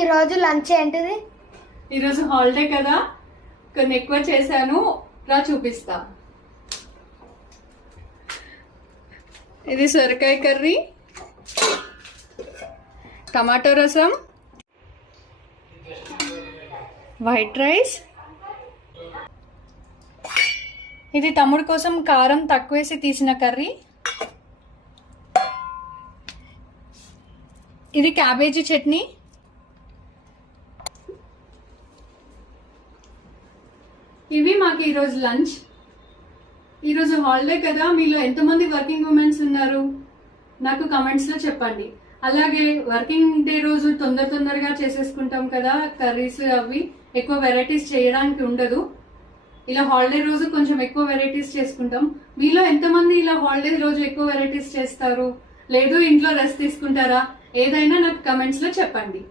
ఈ రోజు లంచ్ ఏంటిది? ఈరోజు హాలిడే కదా, కొన్ని ఎక్కువ చేశాను, రా చూపిస్తా. ఇది సొరకాయ కర్రీ, టమాటో రసం, వైట్ రైస్. ఇది తమ్ముడు కోసం కారం తక్కువేసి తీసిన కర్రీ. ఇది క్యాబేజీ చట్నీ. ఇవి మాకు ఈరోజు లంచ్. ఈరోజు హాలిడే కదా, మీలో ఎంతమంది వర్కింగ్ ఉమెన్స్ ఉన్నారు నాకు కమెంట్స్లో చెప్పండి. అలాగే వర్కింగ్ డే రోజు తొందరగా చేసేసుకుంటాం కదా కర్రీస్, అవి ఎక్కువ వెరైటీస్ చేయడానికి ఉండదు. ఇలా హాలిడే రోజు కొంచెం ఎక్కువ వెరైటీస్ చేసుకుంటాం. మీలో ఎంతమంది ఇలా హాలిడే రోజు ఎక్కువ వెరైటీస్ చేస్తారు, లేదు ఇంట్లో రెస్ట్ తీసుకుంటారా? ఏదైనా నాకు కమెంట్స్లో చెప్పండి.